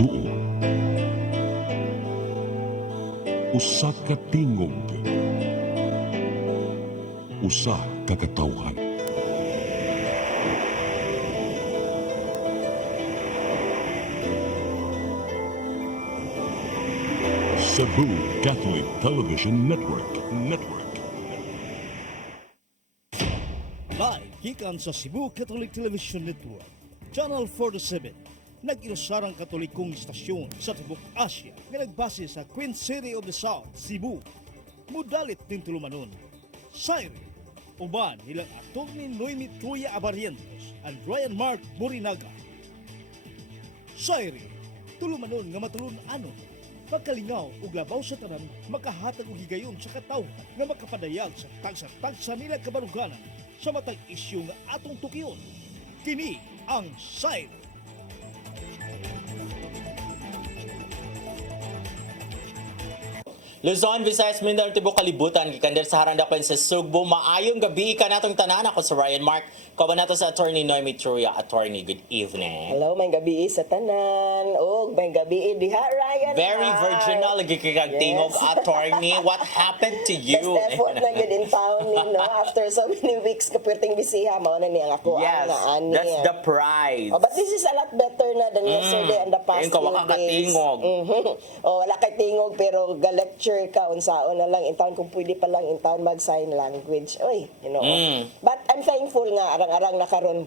tuo. Usa ka tingog. Usa ka katawhan. Cebu Catholic Television Network. Live gikan sa Cebu Catholic Television Network, Channel 47, nag-inusarang katolikong istasyon sa Tibok Asia nga nagbase sa Queen City of the South, Cebu. Mudalit din tulumanon, SAYRI, uban nilang Atty. Noemi Truya-Abarientos and Ryan Mark Borinaga. SAYRI, tulumanon nga matulun-anon, pagkalingaw ug labaw sa tanan, makahatag og higayon sa katawhan nga makapadayag sa tagsa-tagsa nila kabaruganan sa matag isyu nga atong tukiyon. Kini ang SAYRI. Luzon, Visayas, Mindanao, Tibok, Kalibutan, gikandir sa harandapan sa Sugbo. Maayong gabi ka natong tanan. Ako sa Ryan Mark. Kawan nato sa Atty. Noemi Truya. Attorney, good evening. Hello, may gabi sa tanan. O, may gabi diha, Ryan. Very virginal, lagi kikagtingog, Yes. Attorney. What happened to you? Best effort na yun in town ni, no? After so many weeks, kapirting bisiha, mao na niya ako. Yes, that's the prize. Oh, but this is a lot better na than yesterday and the past Ayun ka, few waka days. katingog. Oh, wala kay tingog, pero ga-lecture ka, unsaon na lang in town, kung pwede pa lang in town mag-sign language. Oy, you know. But I'm thankful nga, arang-arang na karon.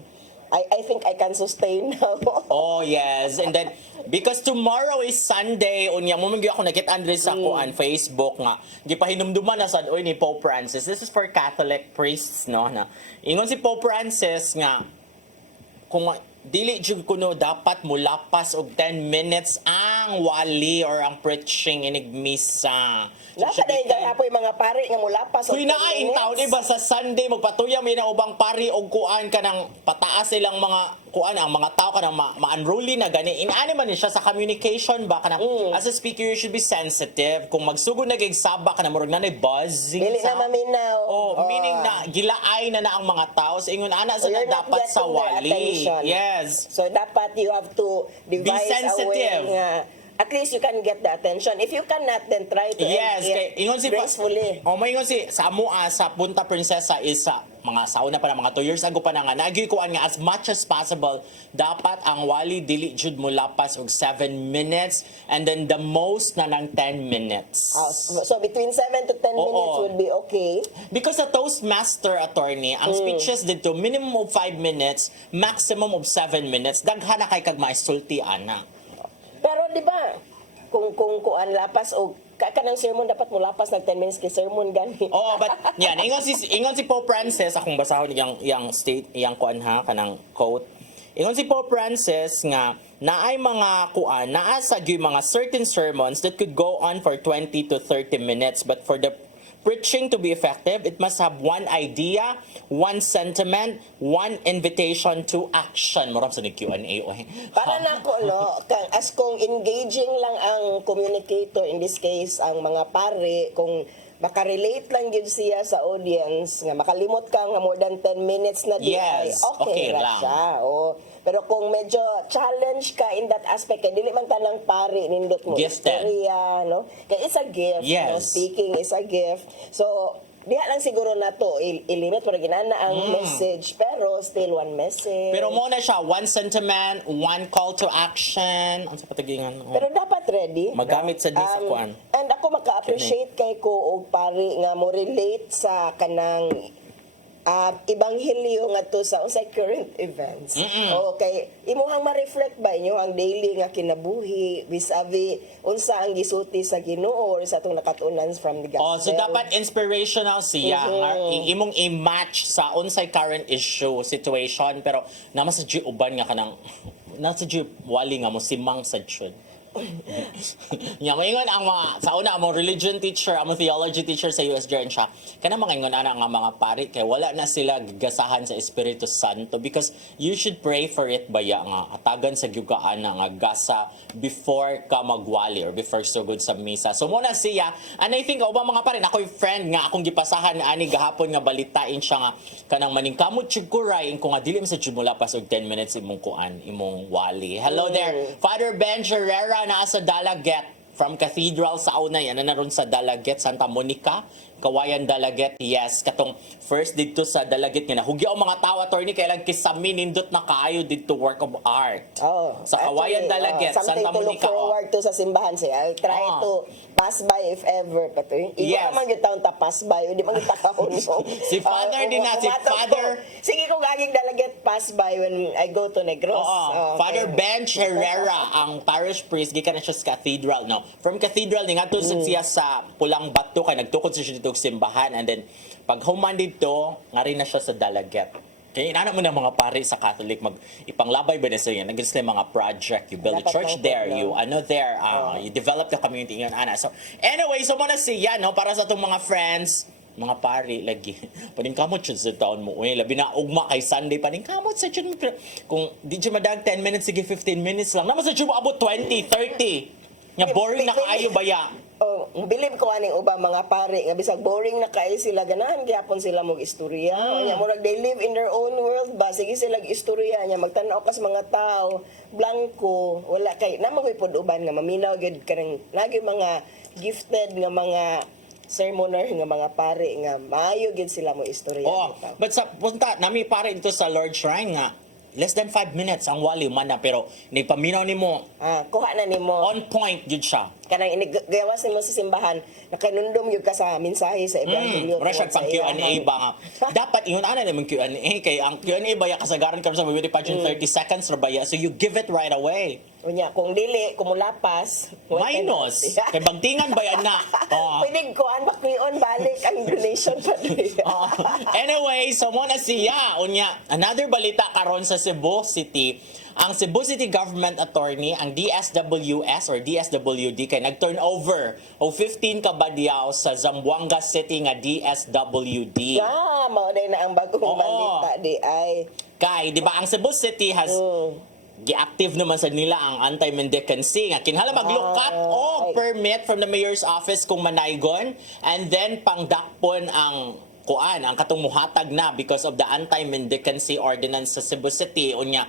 I think I can sustain now. Oh, yes. And then, because tomorrow is Sunday, unya mo ako nakita Andre sa kuan Facebook nga. Gipahinumduman na sad oy ni Pope Francis. This is for Catholic priests, no, na. Ingon si Pope Francis nga kung dili jud kuno dapat mulapas og 10 minutes ang wali or ang preaching inig misa. Nasa dahil gaya po yung mga pari nga mulapas. Kuy na in town iba sa Sunday magpatuya may na ubang pari og kuan kanang pataas silang mga kuan ang mga tao kanang ma-unruly na gani. Inaani man ni siya sa communication ba kanang as a speaker you should be sensitive kung magsugod na gigsaba kanang murag nanay buzzing. Dili na maminaw. Meaning na gilaay na ang mga tao sa ingon ana sa you're na not dapat sa getting their wali. attention. Yes. So dapat you have to devise sensitive. a way nga at least you can get the attention. If you cannot, then try to Yes, end kay it ingon si gracefully. maingon si sa amoa sa Punta Princesa is sa mga sauna pa na mga 2 years ago pa na nga nagyoy ko nga as much as possible dapat ang wali dili jud mo lapas og 7 minutes and then the most na ng 10 minutes. So between 7 to 10 minutes would be okay. Because sa Toastmaster attorney, ang speeches dito minimum of 5 minutes, maximum of 7 minutes. Daghan na kay kag maisulti ana. Pero di ba kung kuan lapas o kanang sermon dapat mo lapas ng 10 minutes kay sermon gani. Oh, but yan ingon si Pope Francis akong basahon yang state yang kuan ha kanang quote. Ingon si Pope Francis nga naay mga kuan naa sa mga certain sermons that could go on for 20 to 30 minutes but for the preaching to be effective, it must have one idea, one sentiment, one invitation to action. Marap sa ni Q&A. Para na ko, no, as kung engaging lang ang communicator, in this case, ang mga pare, kung makarelate lang yun siya sa audience, nga makalimot ka nga more than 10 minutes na di Yes, okay ra lang. siya. Oh. Pero kung medyo challenge ka in that aspect, kaya dili man tanang pare, nindot mo Gifted. istorya, no? Kaya it's a gift, Yes. no? Speaking is a gift. So, diha lang siguro na to, ilimit para ginana ang message, pero still one message. Pero mo na siya, one sentiment, one call to action. Ang sa patagingan. Pero dapat ready. Magamit sa di sa kwan. And ako maka-appreciate kay ko og pari nga mo relate sa kanang ebanghelyo nga to sa unsay current events. Okay, imuhang ma-reflect ba inyo ang daily nga kinabuhi vis-a-vis unsa ang gisulti sa Ginoo or sa atong nakatunan from the gospel. Oh, so dapat inspirational siya. Imong i-match sa unsay current issue, situation, pero naman sa uban nga kanang nasa wali nga mo simang sa jud. Nya moingon ang mga sa una among religion teacher, among theology teacher sa US diyan siya. Kana mga ingon ana nga mga pari kay wala na sila gigasahan sa Espiritu Santo because you should pray for it baya nga atagan sa gyugaan nga gasa before ka magwali or before sugod sa misa. So muna siya, and I think ubang mga pari ako'y friend nga akong gipasahan ani gahapon nga balitain siya nga kanang maningkamot chiguray ko nga dili man sa jumula pas og 10 minutes imong kuan imong wali. Hello there, Father Ben Herrera na sa Dalaget from Cathedral sa Aunay, ano na ron sa Dalaget, Santa Monica, Kawayan Dalaget, yes, katong first dito sa Dalaget nga nahugyo ang mga tao attorney kay lang kisami nindot na kaayo dito work of art. Sa Kawayan Dalaget, Santa something to Monica. look forward to sa simbahan siya. I'll try to pass by if ever. Patoy. Yes. Iba naman yung taon ta pass by. Hindi man kita kahunong. Si Father din na, si Father. Sige ko gaging Dalaget pass by when I go to Negros. Father Ben Herrera, ang parish priest, gikan na siya sa cathedral. No? From cathedral, ningatod siya sa Pulang Bato, kay nagtukod siya dito sa simbahan. And then, pag human dito, nga rin na siya sa Dalaget. Kaya inana mo na mga pari sa Catholic, ipanglabay ba na sa yan? Nag-gusto mga project, you build a church there, you you develop the community yun, ana. So, anyway, so muna siya, no? Para sa itong mga friends, mga pari, lagi, paningkamot siya sa taon mo. Uy, labi na ugma kay Sunday, paningkamot sa siya. Kung di siya madag 10 minutes, sige 15 minutes lang. Naman sa siya abot 20, 30. Nga boring na kaayo baya. Bilib ko aning ubang mga pare nga bisag boring na kay sila ganahan gyapon sila mog istorya. Nya murag they live in their own world ba sige sila istorya nya magtan-aw kas mga tao blanco wala kay na magpud uban nga maminaw gyud kanang lagi mga gifted nga mga sermoner nga mga pare nga maayo gyud sila mo istorya. But sa punta nami pare dito sa Lord Shrine nga less than 5 minutes ang wali man na pero nagpaminaw nimo. Kuha na nimo. On point gyud siya. Kanang inigawas nimo sa simbahan nakanundom gyud ka sa mensahe sa ebanghelyo. Rasha pag Q&A ba dapat ingon ana naman Q&A kay ang Q&A baya kasagaran karon sa beauty pageant 30 seconds ra baya so you give it right away. Unya kung dili kumulapas minus kay bagtingan bayan na. Pwede kuan baklion balik ang donation pa Anyway, so mo na siya unya another balita karon sa Cebu City. Ang Cebu City Government Attorney, ang DSWS or DSWD, kay nag-turnover o 15 ka badyaw sa Zamboanga City nga DSWD. Mao day na ang bagong balita di ay. Kay, di ba, ang Cebu City has gi-active naman sa nila ang anti-mendicancy nga kinhala maglukat o permit from the mayor's office kung manaygon and then pangdakpon ang ang katong muhatag na because of the anti-mendicancy ordinance sa Cebu City. Unya,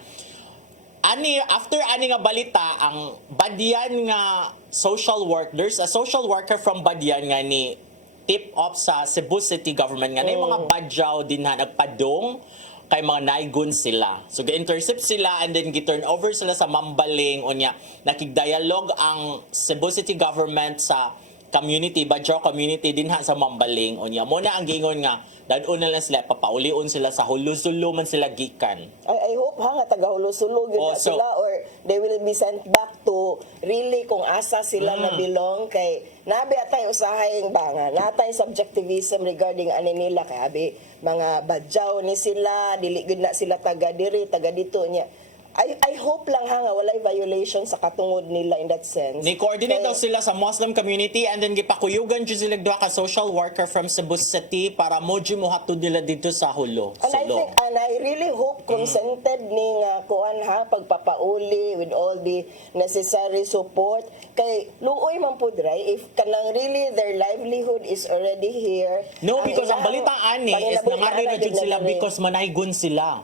after nga balita, ang Badyan nga social work, there's a social worker from Badyan nga ni tip off sa Cebu City government nga na yung mga badyaw din na nagpadong kay mga naigun sila. So, ga-intercept sila and then gi-turn over sila sa Mambaling. Unya, nakig-dialogue ang Cebu City government sa community, badyaw community din sa Mambaling. Unya, muna ang gingon nga, dadun na lang sila, papaulion sila sa hulusulo man sila gikan. I hope nga taga-hulusulo yun sila or they will be sent back to really kung asa sila nabilong kay nabi atay usahayng banga natay subjectivism regarding ani nila kay abi mga badyaw ni sila dili gud na sila taga diri taga dito niya. I hope lang nga walay violation sa katungod nila in that sense. Ni-coordinate daw sila sa Muslim community and then gipakuyugan dyan sila duha ka social worker from Cebu City para moji mo hatod nila dito sa hulo. And I really hope consented ning kuan pagpapauli with all the necessary support kay luoy man pud if kanang really their livelihood is already here. No, because ang balita ani is nangari na jud sila because manaygon sila.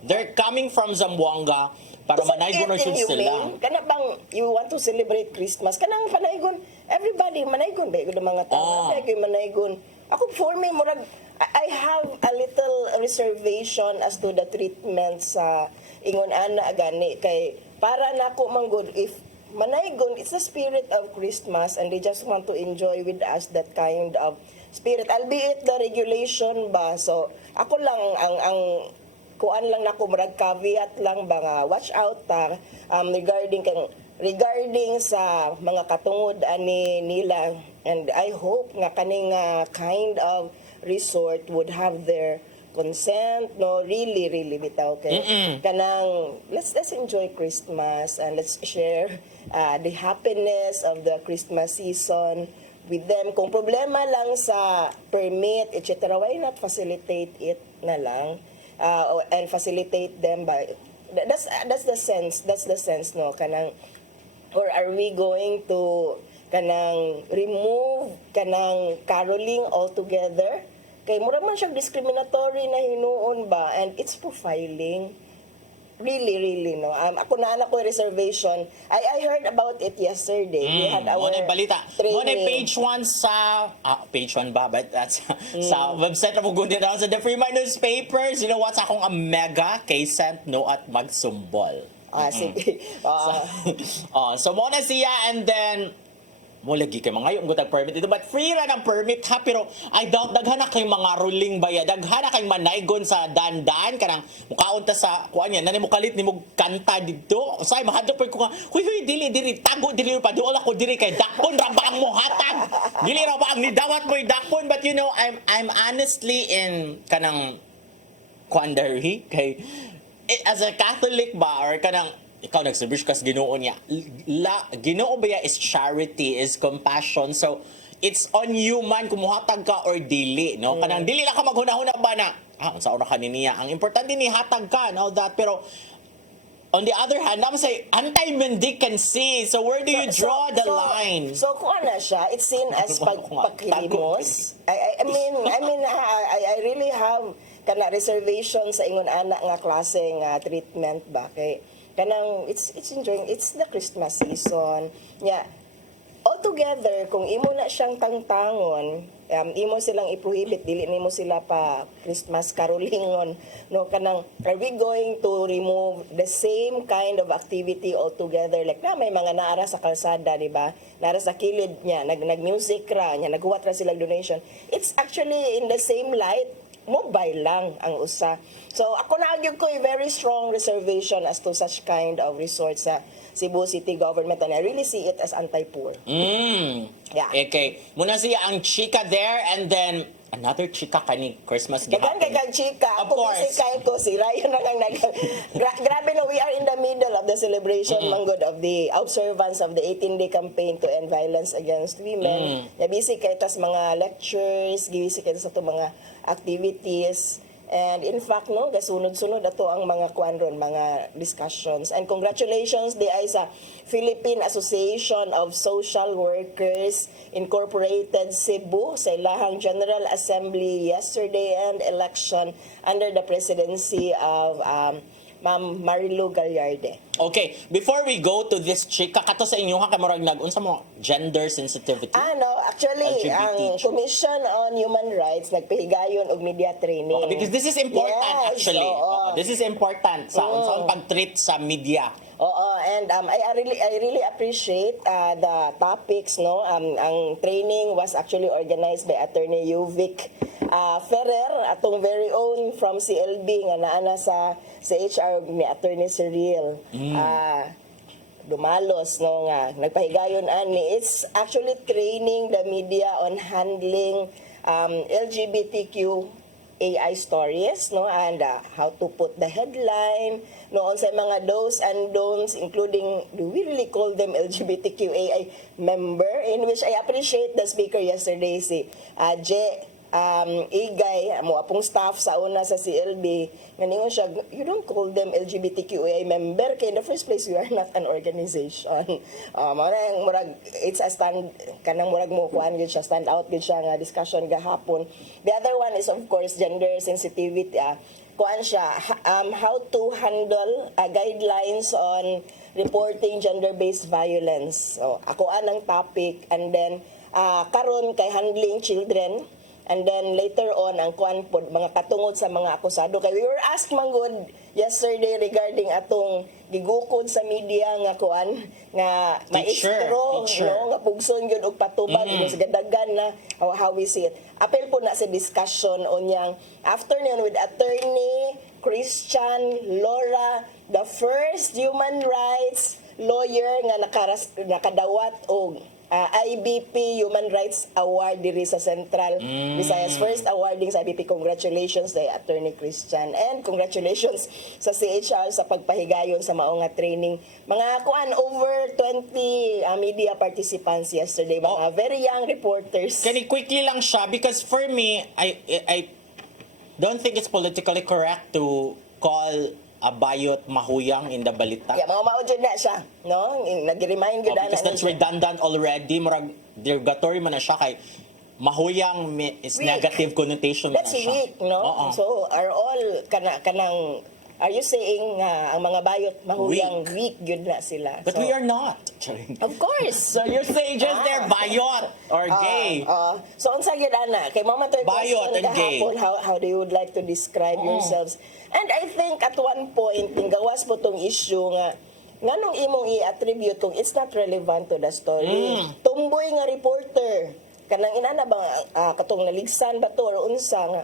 They're coming from Zamboanga para manaygon na sila. Kana bang you want to celebrate Christmas? Kanang panaygon, everybody manaygon ba? Yung mga tao, manaygon. Ako for me, murag, I have a little reservation as to the treatment sa ingon ana agani kay para nako manggod if manaygon, it's the spirit of Christmas and they just want to enjoy with us that kind of spirit. Albeit the regulation ba? So ako lang ang kuan lang nako murag caveat lang ba nga watch out regarding sa mga katungod ani nila and I hope nga kaning kind of resort would have their consent, no, really bitaw kay kanang let's enjoy Christmas and let's share the happiness of the Christmas season with them. Kung problema lang sa permit, etc., why not facilitate it na lang and facilitate them by that's the sense no kanang, or are we going to kanang remove kanang caroling altogether? Kay mura man siyang discriminatory na hinuon ba, and it's profiling. Really, no. Ako na anak ko reservation. I heard about it yesterday. We had our Muna balita. training. Muna page 1 sa page 1 ba? But that's sa website na pugunin daw sa The Freeman Newspapers. You know what's akong a mega case no at magsumbol. Sige. So muna siya, and then mo lagi kay mga yung gutag permit dito, but free ra ng permit ha, pero I doubt daghan na kay mga ruling baya, daghan na kay manaygon sa dandan kanang mukaon ta sa kuan yan nani mo kalit ni mo kanta dito say mahadlok ko nga huy dili tago dili pa duol ako diri kay dakpon ra ba ang mohatag dili ra ba ang nidawat mo dakpon. But you know, I'm honestly in kanang quandary kay as a Catholic ba, or kanang ikaw nagservice kas Ginoo niya. Ginoo ba is charity, is compassion. So it's on you man kung muhatag ka or dili, no? Kanang dili lang ka maghuna-huna ba na sa una kaniniya. Ang importante ni hatag ka and all that, pero on the other hand, naman say anti-mendicancy. So where do you draw the line? So kung ano siya, it's seen as pagkilimos. I mean, I really have kana reservation sa ingon anak nga klase nga treatment ba kay kanang it's enjoying, it's the Christmas season. Yeah. Altogether, kung imo na siyang tangtangon, imo silang iprohibit, dili nimo sila pa Christmas carolingon, no, kanang are we going to remove the same kind of activity altogether? Like na may mga naara sa kalsada, di ba? Naara sa kilid niya, nag-music ra niya, naghuwat ra sila donation. It's actually in the same light, mobile lang ang usa. So ako nagyog ko a very strong reservation as to such kind of resort sa Cebu City government, and I really see it as anti-poor. Yeah. Okay. Muna siya ang chika there, and then another chika kani Christmas Dagan gihapon. kay chika. Of Ako course. kasi kay ko si Ryan na lang grabe no, we are in the middle of the celebration manggod of the observance of the 18-day campaign to end violence against women. Busy kay tas mga lectures, busy kay sa to mga activities. And in fact, no, gasunod-sunod ato ang mga kuanron, mga discussions. And congratulations di ay sa Philippine Association of Social Workers Incorporated Cebu sa ilahang General Assembly yesterday and election under the presidency of Ma'am Marilu Gallarde. Okay, before we go to this chika, kato sa inyo ha, kamurag unsa mo gender sensitivity? No, actually, ang LGBTQ. Commission on Human Rights nagpahigayon og media training. Okay, because this is important actually. Oo. This is important sa unsang pag-treat sa media. Oo, and I really appreciate the topics, no. Ang training was actually organized by Attorney Yuvic Ferrer, atong very own from CLB nga naana sa HR ni Attorney Cyril. Dumalos, no, nga nagpahigayon ani. It's actually training the media on handling LGBTQ AI stories, no, and how to put the headline, no, on sa mga do's and don'ts, including, do we really call them LGBTQAI member? In which I appreciate the speaker yesterday, si Igay, mo apong staff sa una sa CLB, ngayon siya, you don't call them LGBTQAI member, kaya in the first place, you are not an organization. Murag, it's a stand, kanang murag mo kuhan yun siya, stand out yun siya nga discussion gahapon. The other one is, of course, gender sensitivity. Kuhan siya, how to handle guidelines on reporting gender-based violence. So, ako anang topic, and then, karon kay handling children. And then later on, ang kuan pod mga katungod sa mga akusado. Kay we were asked manggod yesterday regarding atong gigukod sa media nga kuan nga maestro, no, nga pugson gyud og patubag sa gadagan na how we see it. Apel po na sa discussion on yang afternoon with Attorney Christian Laura, the first human rights lawyer nga nakadawat og IBP Human Rights Award diri sa Central Visayas. First awarding sa IBP. Congratulations kay Attorney Christian, and congratulations sa CHR sa pagpahigayon sa mao nga training. Mga kuan over 20 media participants yesterday, mga very young reporters. Can I quickly lang siya, because for me, I don't think it's politically correct to call a bayot mahuyang in the balita. Yeah, mga maudyo na siya, no? Nag-remind yun Because that's redundant already. Murag derogatory man na siya kay mahuyang is Weak. Negative connotation That's na siya. weak, no? Oo. So, are you saying ang mga bayot mahuyang weak yun na sila? But so, we are not. Of course. So you're saying just they're bayot or gay. So, unsa gyud ana? Kay mama toy Bayot and gay. how do you would like to describe yourselves? And I think at one point, gawas po tong issue nga nganong imong i-attribute tong it's not relevant to the story. Tumboy nga reporter. Kanang inana ba katong naligsan ba to or unsa nga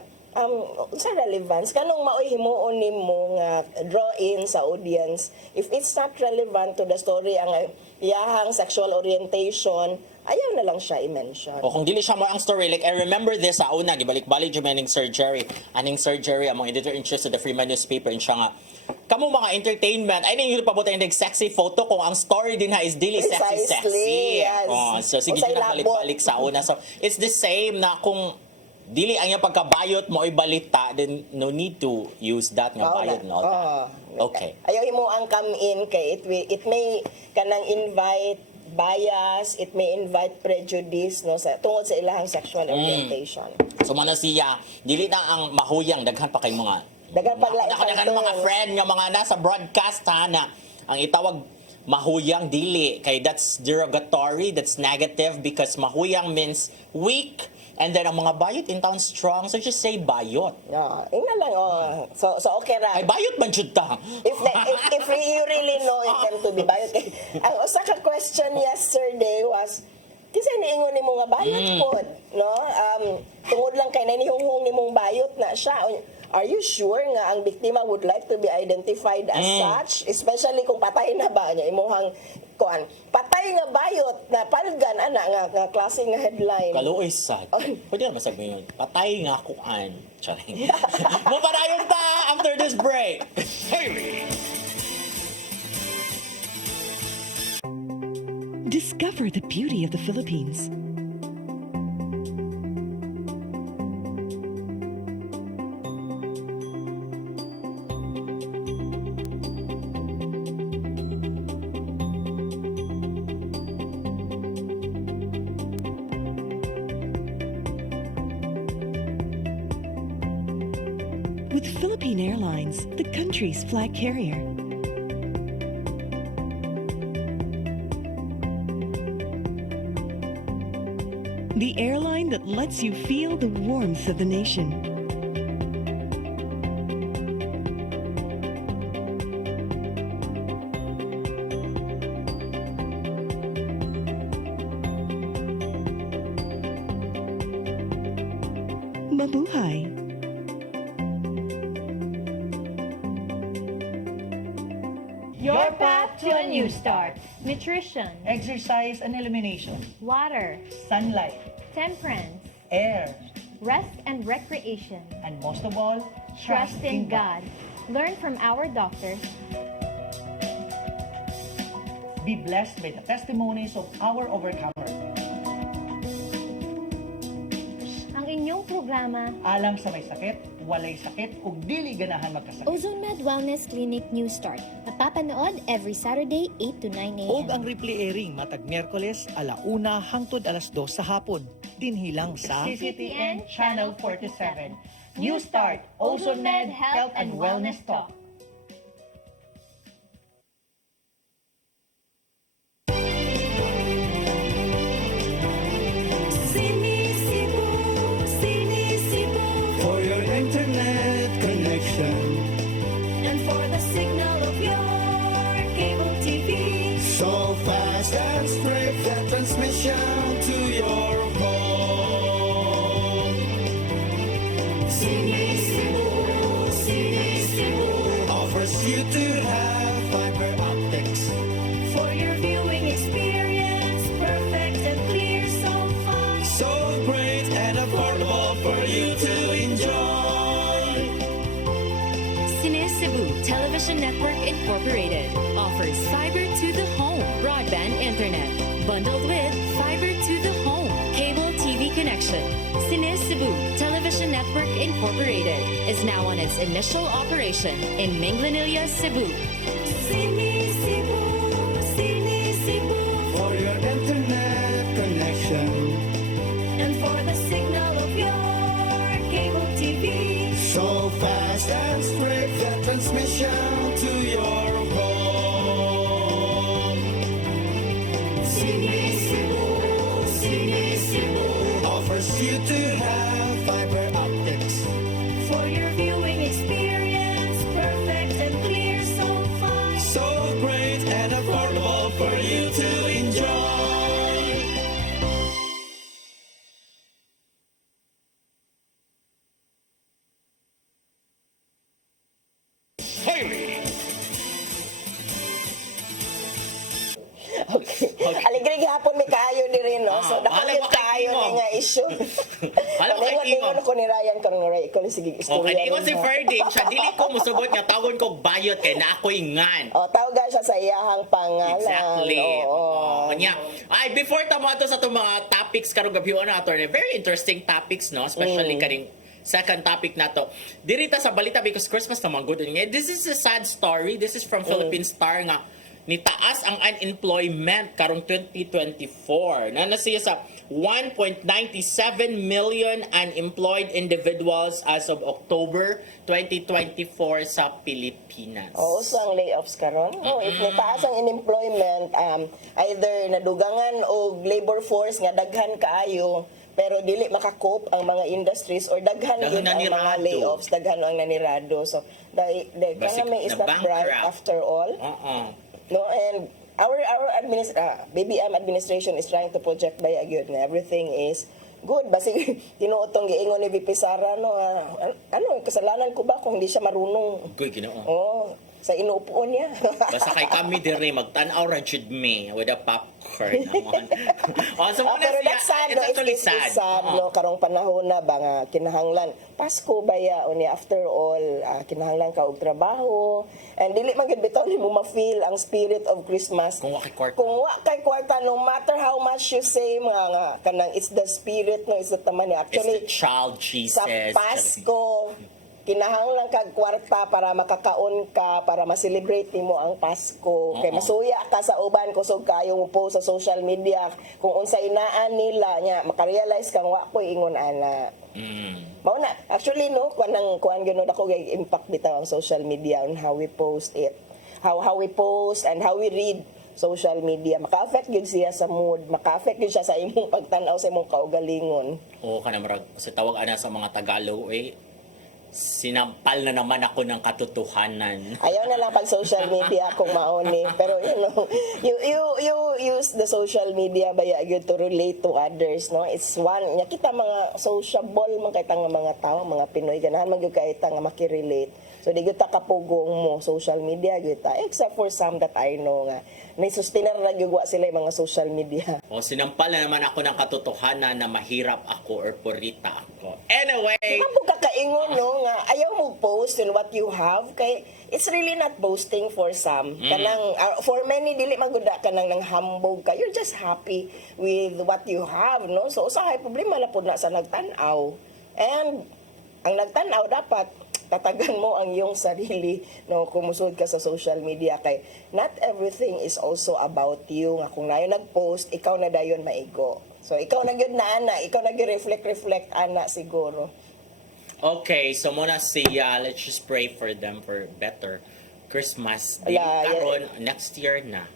unsa relevance kanong maoy himuon nimo nga draw in sa audience if it's not relevant to the story ang iyahang sexual orientation, ayaw na lang siya i-mention. O kung dili siya mo ang story, like I remember this sa una, gibalik-balik yung aning surgery, among editor-in-chief sa the Freeman newspaper, and siya nga, kamo mga entertainment, ay nang yung pabuta yung sexy photo kung ang story din ha is dili sexy. Yes. So sige na balik-balik sa una. So it's the same na kung dili ang yung pagkabayot mo ay balita, then no need to use that nga bayot and all that. Okay. Ayaw mo ang come in kay it may kanang invite bias, it may invite prejudice no sa tungod sa ilahang sexual orientation. So man siya, dili na ang mahuyang daghan pa kay mga Dagan paglain mga friend nga mga nasa broadcast ha na ang itawag mahuyang dili kay that's derogatory, that's negative because mahuyang means weak. And then, ang mga bayot in town strong, so just say bayot. Ina lang, So, okay ra. Ay, bayot man jud ta. If you really know them to be bayot. Ang usa ka question yesterday was, kasi niingon ni mga bayot pod, no? Tungod lang kay nanihunghong ni mong bayot na siya. Are you sure nga ang biktima would like to be identified as such? Especially kung patay na ba niya, imuhang kuan. Patay nga bayot na palgan ana nga klase nga headline. Kaluoy sad. Pwede naman sabihin yun. Patay nga kuan. Charing. Mapadayon ta after this break. Discover the beauty of the Philippines. With Philippine Airlines, the country's flag carrier. The airline that lets you feel the warmth of the nation. Mabuhay! Your path to a new start. Nutrition, Exercise and elimination. water, Sunlight. temperance, Air. rest and recreation. And most of all, Trust in God. Learn from our doctors. Be blessed by the testimonies of our overcomers. Ang inyong programa, Alang sa may sakit, walay sakit, ug dili ganahan magkasakit. Ozone Med Wellness Clinic New Start. Napapanood every Saturday 8 to 9 a.m. Og ang replay airing matag Miyerkules 1:00 hangtod 2:00 sa hapon. Dinhilang sa CCTN Channel 47. New Start, Ozone Med Health and Wellness Talk. For your internet connection And for the signal of your cable TV. so fast and straight that transmission to your home. Sini Cebu offers you to have fiber optics. For your viewing experience, perfect and internet, bundled with fiber to the home, cable TV connection. Cine Cebu Television Network Incorporated is now on its initial operation in Minglanilla, Cebu. Cine Cebu, Cine Cebu. For your internet connection. And for the signal of your cable TV. So fast and straight, the transmission to your home. Cine Cebu, Cine Cebu offers you to have fiber optics. For your viewing experience, perfect and clear, so fine. So great and affordable for you to enjoy. SAYRI. Okay. Aligrig hapon may kaayo di rin, no? So, Hala, dako yung kaayo makatingog. na nga issue. Hala, makatingog. Ningon ko ni Ryan karong oray. Ikaw sige, istorya. Okay, ingon si rin, ha? Ferdy, siya dili ko musubot nga tawgon ko bayot kay na ako'y ngan. Tawagan siya sa iyahang pangalan. Exactly. Oo. Kanya. Ay, before tamo ato sa itong mga topics karong gabi na ato, very interesting topics, no? Especially kaning second topic na to. Dirita sa balita because Christmas naman good. This is a sad story. This is from Philippine Star nga nitaas ang unemployment karong 2024. Na siya sa 1.97 million unemployed individuals as of October 2024 sa Pilipinas. Oo, so ang layoffs karon. If nitaas ang unemployment, either nadugangan o labor force nga daghan kaayo, pero dili makakope ang mga industries or daghan yun ang mga nanirado. layoffs, daghan ang nanirado. So, the economy is not bright na-bankrupt. after all. No, and our BBM administration is trying to project by agud na everything is good. Basi tinuotong giingon ni VP Sara, no, ano, kasalanan ko ba kung hindi siya marunong? Good, Ginoo. Oh, sa inuupuan niya. Basta kay kami dire magtan-aw ra jud me with a popcorn. So muna Pero siya, that's sad, it's no? actually It's sad. sad, no? Karong panahon na ba nga kinahanglan. Pasko ba ya, o ni after all, kinahanglan ka og trabaho. And dili man gid bitaw nimo ma-feel ang spirit of Christmas. Kung wa kay kwarta. Kung wa kay kwarta, no matter how much you say, mga kanang it's the spirit, no, it's the taman. It's Actually, the child Jesus. sa Pasko, kinahanglan kag kwarta para makakaon ka, para ma-celebrate nimo ang Pasko. Kay masuya ka sa uban kusog kayo mo post sa social media kung unsay inaan nila nya, makarealize kang wa koy ingon ana. Mao na actually, no, kuan gyud ako gay impact bitaw ang social media on how we post it. How we post and how we read social media, maka-affect gyud siya sa mood, maka-affect gyud siya sa imong pagtan-aw sa imong kaugalingon. Oo, kana marag sa tawag ana sa mga Tagalog, sinampal na naman ako ng katotohanan. Ayaw na lang pag social media kung mauni. Pero you use the social media ba to relate to others, no? It's one, kita mga sociable man kay nga mga tao, mga Pinoy ganahan man gyud kay nga makirelate. So di gyud ta kapugong mo social media gyud ta, except for some that I know nga may sustainer ra gyud wa sila yung mga social media. O sinampal na naman ako ng katotohanan na mahirap ako or purita ako. Anyway, Kapag kakaingon, no, nga ayaw mo post in what you have, kay it's really not boasting for some. Kanang, for many, dili maguda ka nang hambog ka. You're just happy with what you have, no? So, usahay problema na po na sa nagtanaw. And, ang nagtanaw dapat, tatagan mo ang iyong sarili, no, kumusod ka sa social media, kay not everything is also about you. Nga kung nayo nag-post, ikaw na dayon maigo. So, ikaw na yun na ana, ikaw na yun reflect ana siguro. okay, so muna siya, let's just pray for them for better Christmas. Dili Yeah, karon next year na.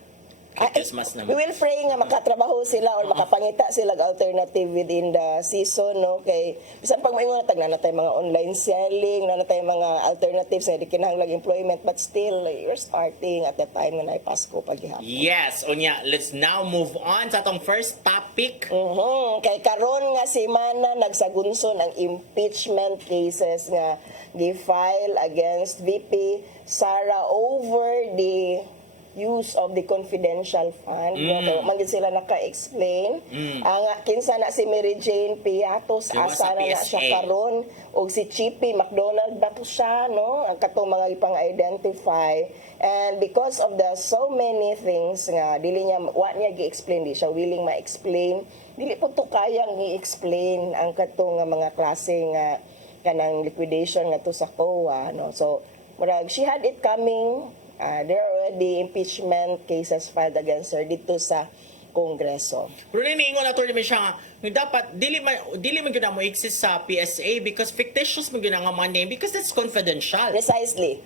Christmas We naman. will pray nga makatrabaho sila or makapangita sila og alternative within the season, no, kay bisan pag maingon tag na tay mga online selling, na tay mga alternatives sa di kinahanglang employment, but still you're starting at the time nga nay Pasko paghihapon. Yes, unya, let's now move on sa atong first topic. Kay karon nga semana nagsagunson ang impeachment cases nga gi-file against VP Sara over the use of the confidential fund. No? Kaya man gid sila naka-explain. Ang kinsa na si Mary Jane Piatos, Diba, asa sa na PSA. siya karon, og si Chippy McDonald ba to siya, no? Ang katong mga ipang-identify. And because of the so many things nga dili niya wa niya gi-explain, di siya willing ma-explain. Dili po to kayang i-explain ang katong nga mga klase nga kanang liquidation nga to sa COA, no? So murag she had it coming. There are already impeachment cases filed against her dito sa Kongreso. Pero niniingon na attorney siya nga dapat dili man gyud mo exist sa PSA because fictitious man gyud nga money because that's confidential. Precisely.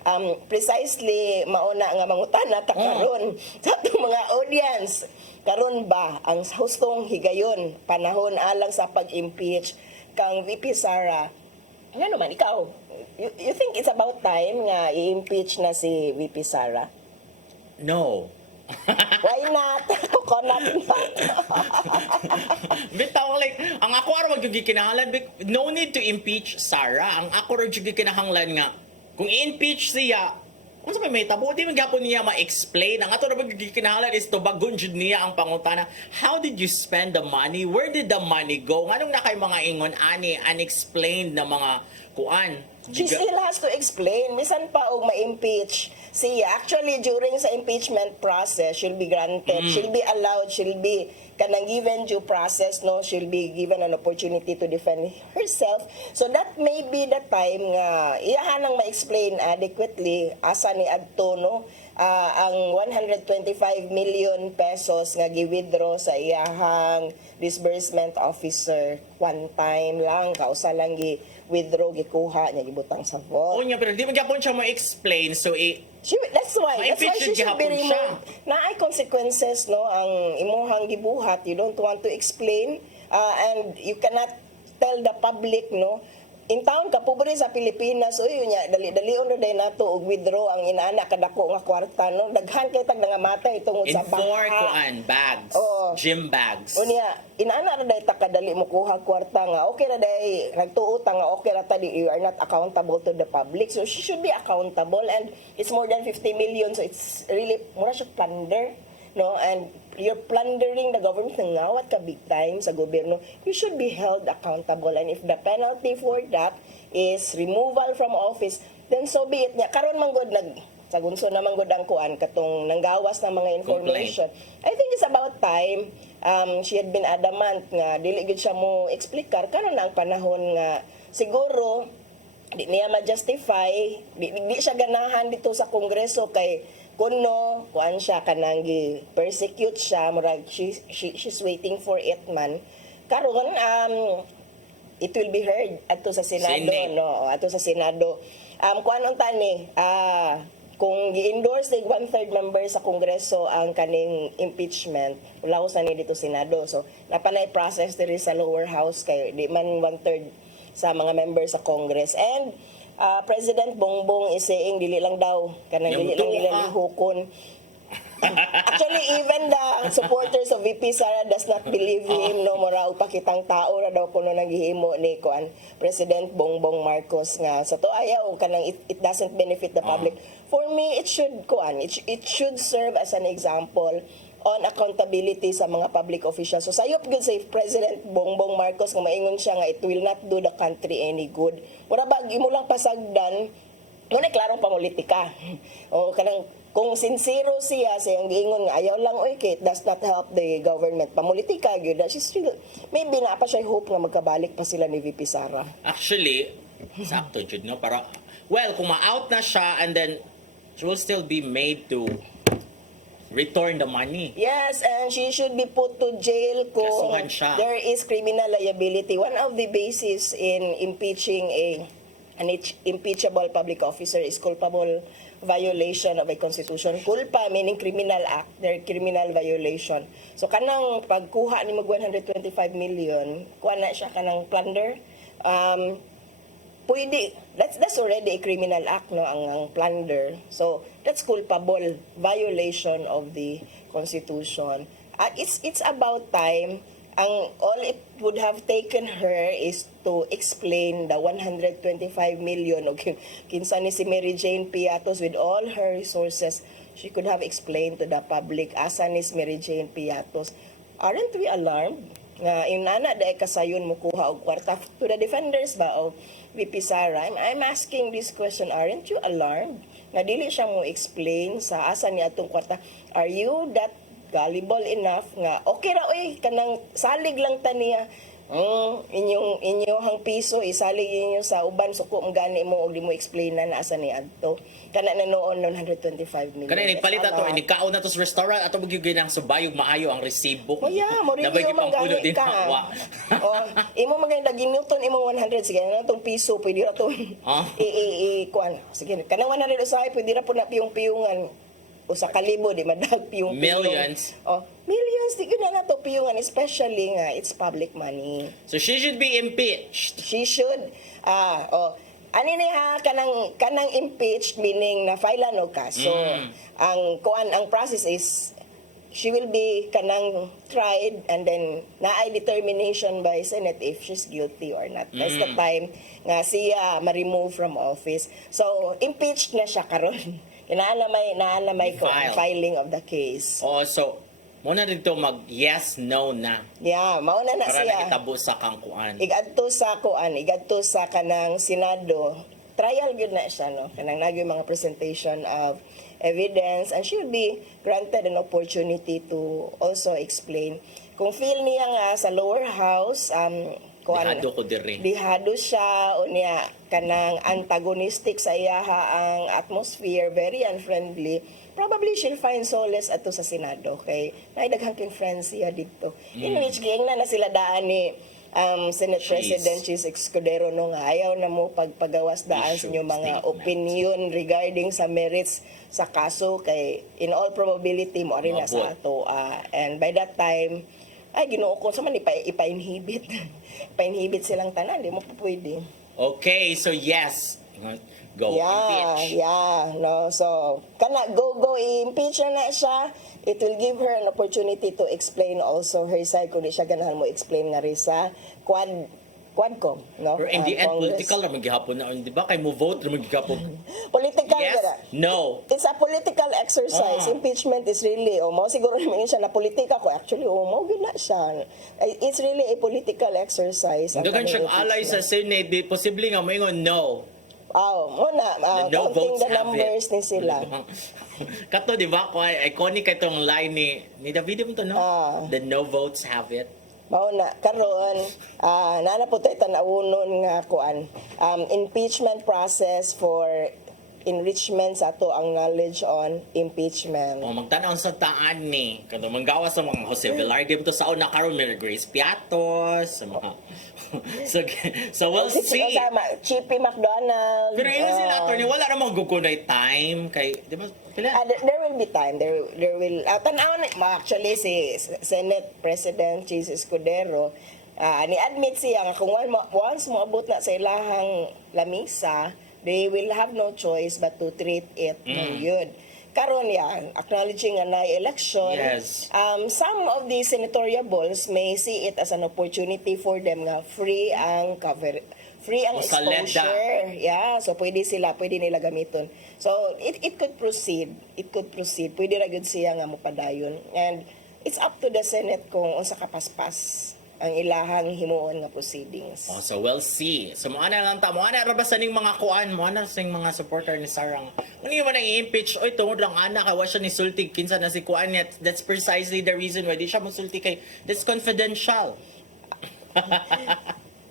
Precisely mauna nga mangutana ta karon sa atong mga audience. Karon ba ang hustong higayon panahon alang sa pag-impeach kang VP Sara? Ngano man ikaw? You think it's about time nga i-impeach na si VP Sara? No. Why not? Coconut not. Bitaw like ang ako ara wag gyud kinahanglan no need to impeach Sarah. Ang ako ra gyud kinahanglan nga kung i-impeach siya kung sa may tabo, di man gyapon niya ma-explain. Ang ato ra gyud kinahanglan is to bagon jud niya ang pangutana. How did you spend the money? Where did the money go? Nganong na kay mga ingon ani unexplained na mga kuan? She still has to explain. Misan pa og ma-impeach siya. Actually, during sa impeachment process, she'll be granted. She'll be allowed. She'll be kanang given due process. No, she'll be given an opportunity to defend herself. So that may be the time nga iyahan nang ma-explain adequately asa ni adto no ang 125 million pesos nga gi-withdraw sa iyahang disbursement officer one time lang kausa lang gi-withdraw gikuha niya gibutang sa vault. O niya pero di man gyapon siya ma-explain so That's why she should be gihapon siya. removed. Na ay consequences no ang imuhang gibuhat. You don't want to explain and you cannot tell the public no. In town ka pobre sa Pilipinas uy nya dali-dalion ra day nato og withdraw ang inaana kadako nga kwarta no daghan kay tag nangamatay tungod sa in 4 baha. kuan bags, gym bags. Unya inaana ra day ta kadali mo kuha kwarta nga okay ra day nagtuota nga okay ra ta you are not accountable to the public so she should be accountable and it's more than 50 million so it's really mura siya plunder no and you're plundering the government nga ngawat ka big time sa gobyerno you should be held accountable and if the penalty for that is removal from office then so be it nya karon man gud nag sagunso naman gud ang kuan katong nanggawas ng mga information I think it's about time she had been adamant nga dili gud siya mo explicar karon na ang panahon nga siguro di niya ma-justify di siya ganahan dito sa Kongreso kay kuno kuan siya kanang persecute siya murag she's waiting for it man karon it will be heard ato sa Senado no ato sa Senado kuan unta ni kung gi-endorse ni 1/3 member sa Kongreso ang kaning impeachment ulaos na ni dito Senado so napanay process diri sa lower house kay di man 1/3 sa mga member sa Congress and President Bongbong is saying dili lang daw kanang dili lang nila lihukon. Actually even the supporters of VP Sara does not believe him no mura upakitang tao ra daw kuno naghihimo ni kuan President Bongbong Marcos nga sa to ayaw kanang it doesn't benefit the public. For me it should kuan it should serve as an example on accountability sa mga public officials. So sayop gyud sa President Bongbong Marcos nga maingon siya nga it will not do the country any good. Mura ba imo lang pasagdan mo na klarong pamulitika. O kanang kung sincero siya sa iyang giingon nga ayaw lang oy kay it does not help the government. Pamulitika gyud she's still maybe na pa siya hope nga magkabalik pa sila ni VP Sara. Actually, sakto jud no para kung ma-out na siya and then she will still be made to return the money. Yes, and she should be put to jail kung Kasuhan siya. there is criminal liability. One of the bases in impeaching an impeachable public officer is culpable violation of a constitution. Culpa meaning criminal act, their criminal violation. So kanang pagkuha ni mag 125 million, kuha na siya kanang plunder. Pwede, that's already a criminal act no ang plunder. So that's culpable violation of the constitution. It's about time. All it would have taken her is to explain the 125 million o kinsa ni si Mary Jane Piatos with all her resources she could have explained to the public asa ni Mary Jane Piatos. Aren't we alarmed nga inana dai kasayon mo kuha og kwarta to the defenders ba of VP Sara? I'm asking this question, aren't you alarmed nga dili siya mo explain sa asa ni atong kwarta? Are you that gullible enough nga okay ra oy kanang salig lang ta niya inyong piso isalig inyo sa uban suko mo gani mo og di mo explain na asa ni adto kana na noon 125 million Kana ni palita to ini kaon na to sa restaurant ato magyud ginang subayog maayo ang resibo. Oh yeah, mo rin Nabay yung pang pulo manggahi din ka. wa. Imo maganda ginuton imo 100 sige na tong piso pwede ra to. Kuan. Sige kanang 100 usahay pwede ra po na piyong-piyungan. Usa ka libo di madag piyong Millions. Millions di gud na to piyungan especially nga it's public money. So she should be impeached. She should ani ni ha kanang impeached meaning na file no kaso. Ang process is she will be kanang tried and then naay determination by Senate if she's guilty or not. That's the time nga siya ma-remove from office. So impeached na siya karon. Naalamay ko ang filing of the case. So muna dito mag yes no na. Yeah, mauna na para siya. Para nakitabo sa kang kuan. Igadto sa kanang Senado. Trial gyud na siya no. Kanang nagyo mga presentation of evidence and she will be granted an opportunity to also explain. Kung feel niya nga sa lower house Dihado ko diri. Dihado siya unya kanang antagonistic sa iyaha ang atmosphere, very unfriendly. Probably she'll find solace ato sa Senado kay naidaghang king friends siya dito. In which gang na sila daan ni Senate President Chis Escudero no nga ayaw na mo pagpagawas daan sa inyong mga opinion regarding sa merits sa kaso kay in all probability mo rin na sa ato and by that time ay Ginoo ko sa man ipa-inhibit pa-inhibit silang tanan di mo pa pwede. Okay, so yes, go impeach. No, so kana go impeach na siya. It will give her an opportunity to explain also her side kung di siya ganahan mo explain nga rin sa Quadcom, no? Pero in the end, political naman gihapon na, di ba? Kay mo vote naman gihapon. Political yes, no. It's a political exercise. Impeachment is really, mo siguro naman yun siya na politika ko. Actually, mo gina siya. It's really a political exercise. Dagan siyang alay sa Senate, di posible nga maingon no. Muna, no counting the it. numbers ni sila. Kato, di ba? Iconic itong line ni David mo to, no? The no votes have it. Mauna karon nana po tayo tanawunon nga kuan impeachment process for enrichment sa ato ang knowledge on impeachment. Magtanaw sa taan ni kado manggawas sa mga Jose Velarde to sa una karon Mary Grace Piatos sa mga so we'll see. Chippy McDonald. Pero yun sila attorney wala namang gugunay time kay di ba there will be time. There will tanaw na actually si Senate President Chis Escudero ni-admit siya nga kung once moabot na sa ilahang lamisa, they will have no choice but to treat it yun. Karon yan, acknowledging na election, some of the senatoriables may see it as an opportunity for them nga free ang exposure. Yeah, so pwede nila gamiton. So it could proceed. Pwede ra gyud siya nga mopadayon. And it's up to the Senate kung unsa kapaspas ang ilahang himuon nga proceedings. So we'll see. So mo ana lang ta, mo ana ra ba sa ning mga kuan, mo ana sa mga supporter ni Sarang. Ano yung man i-impeach oy tungod lang ana kay wa siya ni sulti kinsa na si kuan niya. That's precisely the reason why di siya mo sulti kay that's confidential.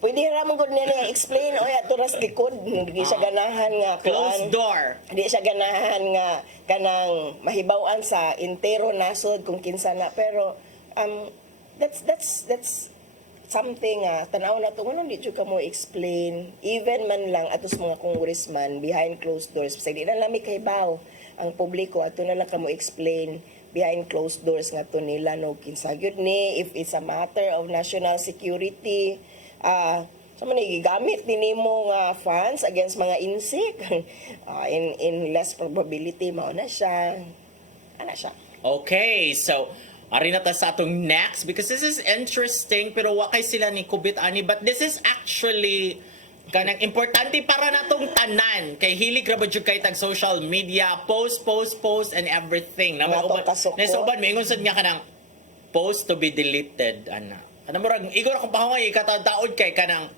Pwede ra mo gud niya explain oy ato ras gikod di siya ganahan nga closed door. Di siya ganahan nga kanang mahibaw-an sa entero nasod kung kinsa na pero that's something tanaw na tungon di jud ka mo explain even man lang atos mga congressman behind closed doors sa di na lami kahibaw ang publiko ato na lang ka mo explain behind closed doors nga to nila no kinsa gyud ni if it's a matter of national security sa man gigamit dinimo nga funds against mga insik in less probability mao na siya Okay, so ari na ta sa atong next because this is interesting pero wa kay sila ni Kubit ani but this is actually kanang importante para natong tanan kay hilig ra ba jud kay tag social media, post and everything. Na Nga tong kasuko. Nesuban mingon sad nga kanang post to be deleted ana. Ano mo rag igor akong pahungay ikataod kay kanang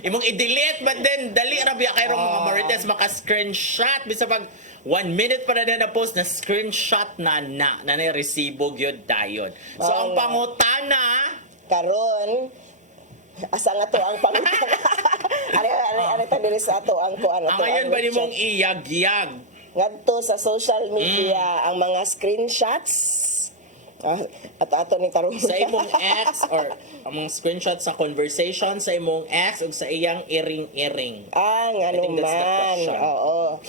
imong i-delete but then dali ra biya kay rong mga marites maka-screenshot bisa pag 1 minute pa na post na screenshot na resibo gyud dayon. So ang pangutana Karon asa nga to ang pangutana. Ari ta diri sa ato ang kuan ang ngayon ba nimong iyag-yag ngadto sa social media ang mga screenshots at ato ni tarong sa imong ex or among screenshot sa conversation sa imong ex ug sa iyang iring-iring. ang ano think that's the man question. oo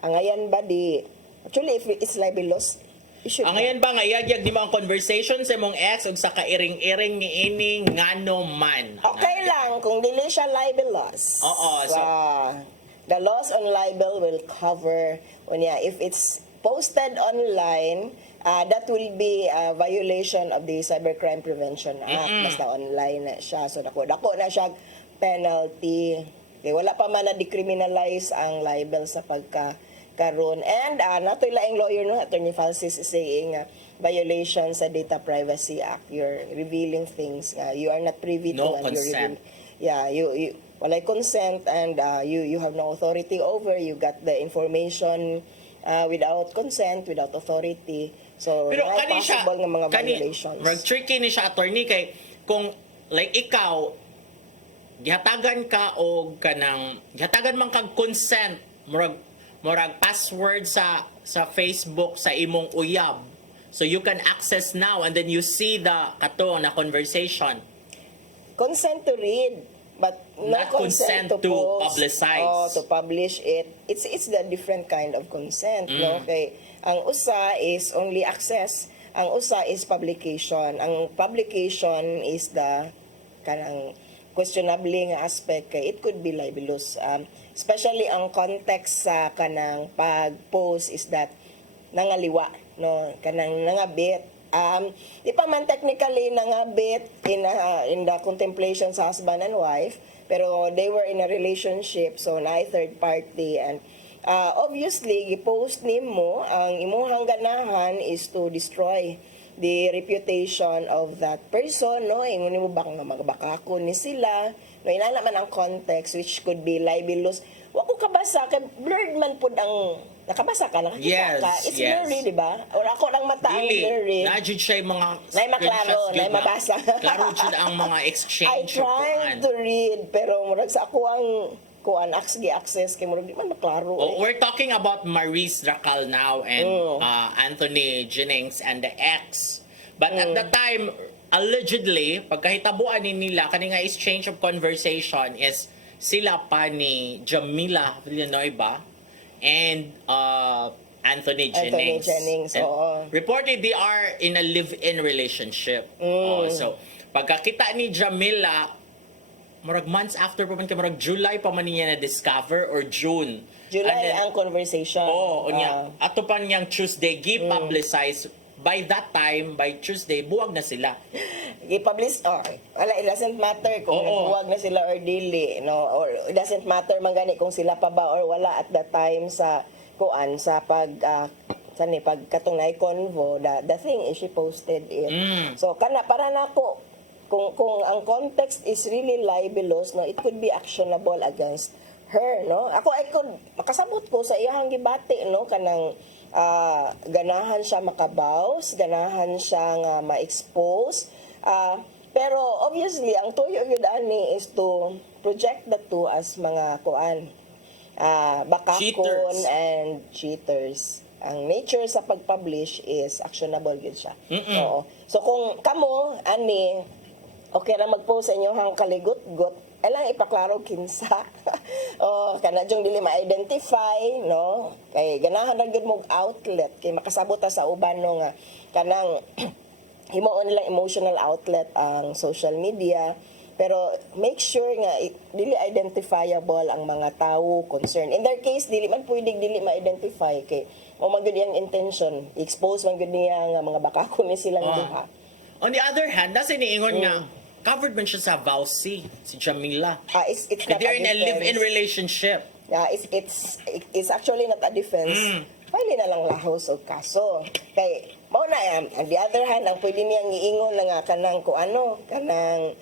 ang ayan ba di actually if it's libelous it should Ang ngayon ba nga iyag-yag di mo ang conversation sa imong ex ug sa kairing-iring ni ini ngano man. okay lang kung dili siya libelous. Oo, so The laws on libel will cover if it's posted online, that will be a violation of the Cybercrime Prevention Act. Basta online na siya. So dako na siya penalty. Okay, wala pa man na decriminalize ang libel sa pagkakaroon. And nato laing lawyer no, Attorney Francis is saying violation sa Data Privacy Act. You're revealing things you are not privy to. No and consent. you walay consent and you have no authority over. You got the information without consent, without authority. So pero may kani siya possible nga mga violations. tricky ni siya attorney kay kung like ikaw gihatagan ka og kanang gihatagan man kag consent murag password sa Facebook sa imong uyab. So you can access now and then you see the kato na conversation. Consent to read, but Not consent to post, publicize. to publish it. It's the different kind of consent, no? Kay ang usa is only access, ang usa is publication. Ang publication is the kanang questionable nga aspect kay it could be libelous. Especially ang context sa kanang pag-post is that nangaliwa, no? Kanang nangabit. Di pa man technically nangabit in the contemplation sa husband and wife, pero they were in a relationship, so na third party, and obviously gipost nimo ang imong ganahan is to destroy the reputation of that person, no? Ingon nimo baka nga magbakako ni sila, no? Inana man ang context which could be libelous. Wa ko kabasa kay blurred man pud ang nakabasa ka, nakakita Yes, ka. It's yes. blurry, di ba? Or ako lang mata ang Dili, blurry. na-jud siya yung mga Nay maklaro, screenshots nay yun na. mabasa. Klaro jud ang mga I exchange. ug tried kuan. to read, pero murag sa ako ang kuan access kay murag di man maklaro. Oh, we're talking about Maurice Racal now and Anthony Jennings and the ex. But at the time, allegedly, pagkahitabuan ni nila, kani nga exchange of conversation is sila pa ni Jamila Villanueva and Anthony Jennings. And oo. reportedly, they are in a live-in relationship. Oh, so, pagkakita ni Jamila, murag months after pa man kay murag July pa man niya na-discover or June. July And then, ang conversation. unya. Ato pa niyang Tuesday, gi-publicize. By that time, by Tuesday, buwag na sila. I-publish wala, it doesn't matter kung nagbuwag na sila or dili, no? Or it doesn't matter man gani kung sila pa ba or wala at that time sa kuan sa pagkatunay convo. The thing is she posted it. So kana para nako kung ang context is really libelous, no, it could be actionable against her, no? I could makasabot ko sa iyang gibati, no, kanang ganahan siya makabaws, ganahan siya nga ma-expose. Pero obviously, ang tuyo yun ani is to project the two as mga kuan, bakakon Cheaters. and cheaters. Ang nature sa pag-publish is actionable yun siya. Oo. So kung kamo, ani, okay ra mag-post sa inyo hang kaligot-got, lang ipaklaro kinsa. Kana jung dili ma-identify, no? Kay ganahan ra gyud mo outlet kay makasabot ta sa uban no nga kanang himuon nilang emotional outlet ang social media, pero make sure nga dili identifiable ang mga tawo concerned. In their case dili man pwedeng dili ma-identify kay o man gyud iyang intention, expose man gyud niya nga mga bakakon ni silang duha. On the other hand, nasa niingon nga, covered man siya sa vowsy, si Jamila. It's not They're in a defense. live-in relationship. Yeah, it's actually not a defense. Pwede na lang lahos o kaso. Kay, mao na, on the other hand, ang pwede niyang iingon na nga kanang kanang,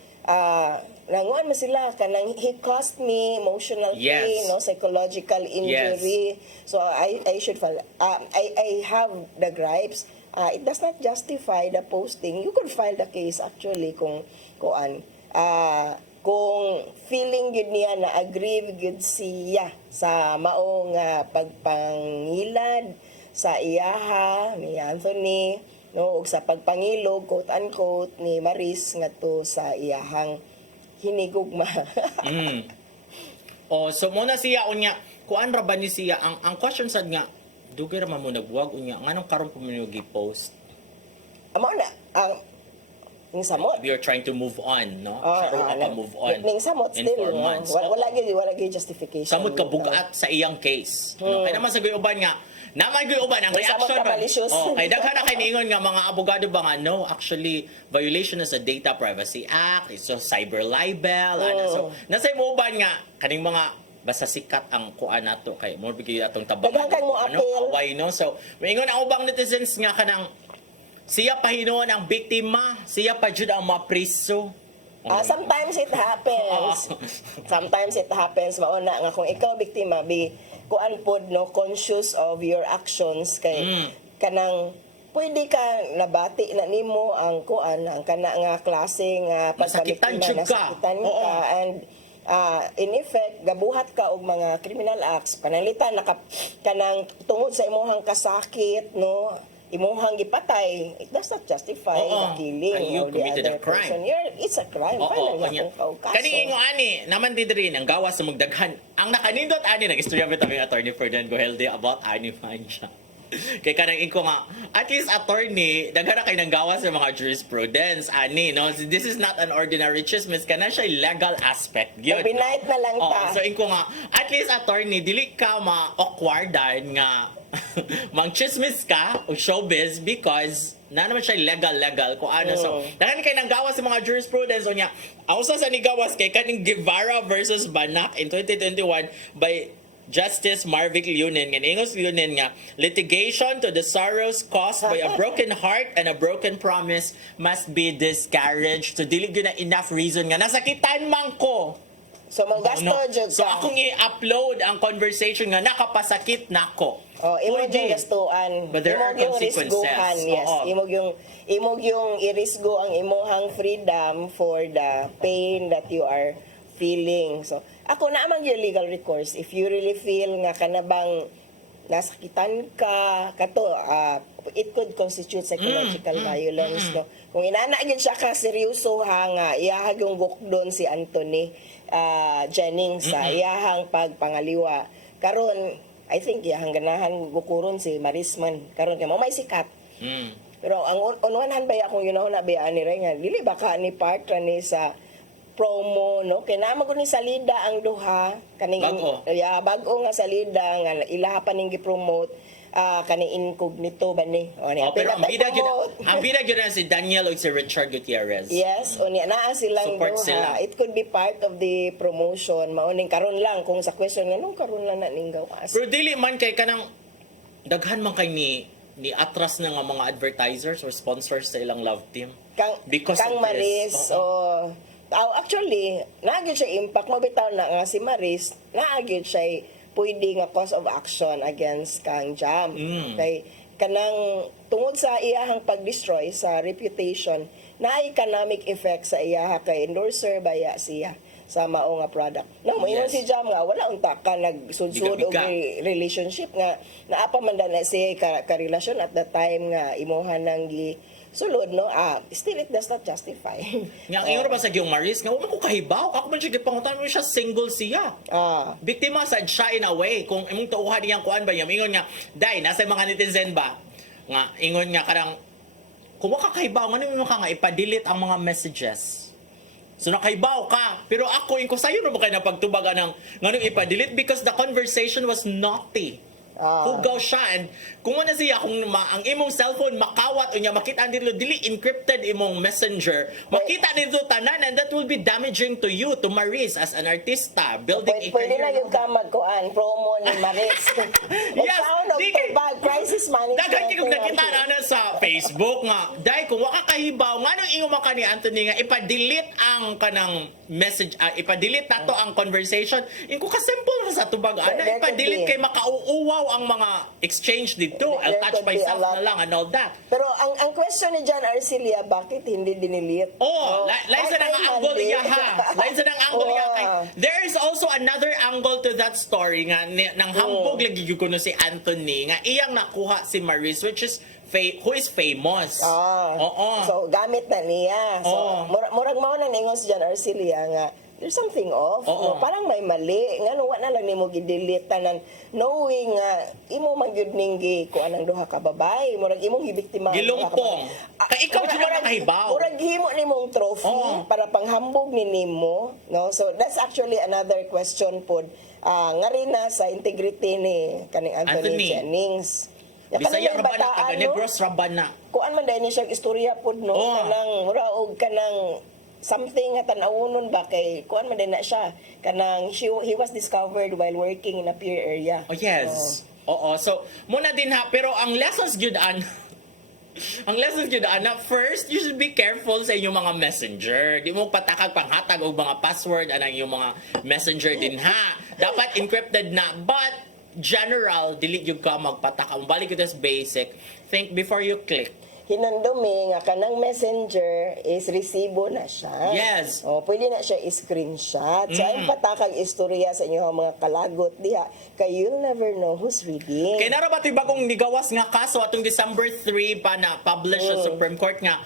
nanguan mo sila, kanang he caused me emotional pain, Yes. psychological injury. So, I should file, I have the gripes. It does not justify the posting. You could file the case actually kung feeling yun niya na agree yun siya sa maong pagpangilad sa iyaha ni Anthony, no, ug sa pagpangilog quote unquote ni Maris ngadto sa iyahang hinigugma. So muna siya unya, kuan ra ba ni siya ang question sad nga dugay ra man mo nagbuwag unya nganong karon pa mo gi-post? Amo na ning samot. You're trying to move on, no? Karon ka move on. Ning samot in still 4 months. wala gyud justification. Samot ka bugat sa iyang case. No? Kaya naman sa uban nga, naman uban ang May samot reaction ka malicious. kay daghan na kay niingon nga mga abogado ba nga no, actually violation is a Data Privacy Act, it's a cyber libel, so nasa mo uban nga kaning mga basta sikat ang kuan nato kay mo bigay atong tabang Daghan kang mo appeal. away no. So moingon ang ubang netizens nga kanang siya pa hinuon ang biktima, siya pa jud ang mapriso. Sometimes it happens. Sometimes it happens. Mauna nga kung ikaw biktima, kuan pod no, conscious of your actions kay kanang pwede ka nabati na nimo ang kuan ang kana nga klase nga Nasakitan jud ka. nasakitan ka and in effect gabuhat ka og mga criminal acts panalitan kanang tungod sa imong kasakit no, imuhang gipatay, it does not justify the killing You of the committed other a crime. person. It's a crime. Kanya kung kaso. Kani ingo ani, naman din rin ang gawas sa magdaghan. Ang nakanindot ani nag-istorya bitaw ang attorney Ferdinand Gohelde about ani man siya. Kay kanang inko nga, at least attorney, daghan na kay nang gawas sa mga jurisprudence ani, no? This is not an ordinary chismis, kana siya legal aspect gyud. Pinait na lang ta. So inko nga, at least attorney, dili ka ma-awkwardan nga mang chismis ka o showbiz because na naman siya legal kung ano. So dahil kay nang gawas sa mga jurisprudence o niya ausa sa ni gawas kay kaning Guevara versus Banak in 2021 by Justice Marvic Leonin nga ingos Leonin nga litigation to the sorrows caused by a broken heart and a broken promise must be discouraged. So dili gyud na enough reason nga nasakitan man ko. So manggasto jud So akong i-upload ang conversation nga nakapasakit nako. Imog yung gastuan. But there are Imog yung consequences. risguhan, yes. Imog yung irisgo ang imuhang freedom for the pain that you are feeling. So ako na amang yung legal recourse if you really feel nga kanabang nasakitan ka kato it could constitute psychological violence no. Kung inana gyud siya ka seryoso nga iyahag yung gukdon si Anthony Jennings sa iyahang pagpangaliwa karon I think iyahang ganahan bukuron si Marisman karon kay mo may sikat. Pero ang on one hand ba akong yun na ba ani nga dili baka ni part ni sa promo no kay naman ko ni salida ang duha kaning bago nga salida nga ilaha pa ning gi-promote kaning incognito ba ni pero ang bida gyud na si Daniel o si Richard Gutierrez. Yes o niya naa silang Support duha sila. it could be part of the promotion mauning karon lang kung sa question nga nung karon lang na ning gawas Pero dili man kay kanang daghan man kay ni atras na nga mga advertisers or sponsors sa ilang love team because kang of Maris this. actually naagid siya impact mabitaw na nga si Maris naagid siya pwede nga cause of action against kang Jam kay kanang tungod sa iyahang pag-destroy sa reputation na economic effect sa iyaha kay endorser baya siya sa mao nga product. No, moingon si Jam nga wala unta ka nagsudsud og relationship nga naapa man na siya ka relasyon at the time nga imuhan nang sulod no still it does not justify. Nga ingon ba sa gyung Maris nga wala ko kahibaw ako man siya gipangutan mo siya single siya. Biktima sad siya in a way kung imong tuuhan niyang kuan ba niya ingon nga dai nasa mga netizen ba nga ingon nga karang kung wala ka kahibaw ngano mo ka nga ipa-delete ang mga messages. So nakaibaw ka. Pero ako, ko sa'yo na mo kayo napagtubagan ng nganong ipa-delete because the conversation was naughty. Hugaw siya, and kung ano siya, kung ang imong cellphone makawat o niya, makita nito, dili encrypted imong messenger, makita nito tanan, and that will be damaging to you, to Maris as an artista, building a Pwede na career. yung kamag-kuan, promo ni Maris. Yes, Sound of bag, crisis management. Dagan kung nakita na sa Facebook nga, dahil kung waka kahibaw, nga nung ingo maka ni Anthony nga, ipa-delete ang kanang message, ipa-delete na to ang conversation, ingo ka-simple sa tubag, ipa-delete kay makauuwaw ang mga exchange dito. I'll touch myself na lang and all that. Pero ang question ni John Arcilia, bakit hindi dinilit? Lain sa nang angle niya ha. Lain sa nang angle niya. There is also another angle to that story nga, nang hambog lagi ko si Anthony, nga iyang nakuha si Maris, which is who is famous. So, gamit na niya. So, murag mao nang ingon si John Arcilia nga, there's something off. No? Parang may mali. Nga nung na lang nimo gidelete tanan, knowing nga imo man gyud ning kuan ang duha ka babae, murag imong gibiktima. Gilumpong. Kay ikaw jud ang kahibaw. Murag himo nimong trophy para panghambog ni nimo, no? So that's actually another question pod. Nga rin na sa integrity ni kaning Anthony Jennings. Bisaya ra ba na taga Negros ra ba na? Kuan man dahil siya istorya pod no, kanang mura og kanang something nga tan-awonon ba kay kuan man din na siya kanang he was discovered while working in a peer area. Yes. So muna din ha, pero ang lessons gyud na first, you should be careful sa inyong mga messenger. Di mo patakag panghatag og mga password anang inyong mga messenger din ha. Dapat encrypted na, but general dili gyud ka magpatak. Balik ito sa basic. Think before you click. Hinandumi nga kanang messenger is resibo na siya. Yes. Pwede na siya i-screenshot. So, ay patakag istorya sa inyo mga kalagot diha. Kay you'll never know who's reading. Kaya nara ba ito bagong nigawas nga kaso atong December 3 pa na publish sa Supreme Court nga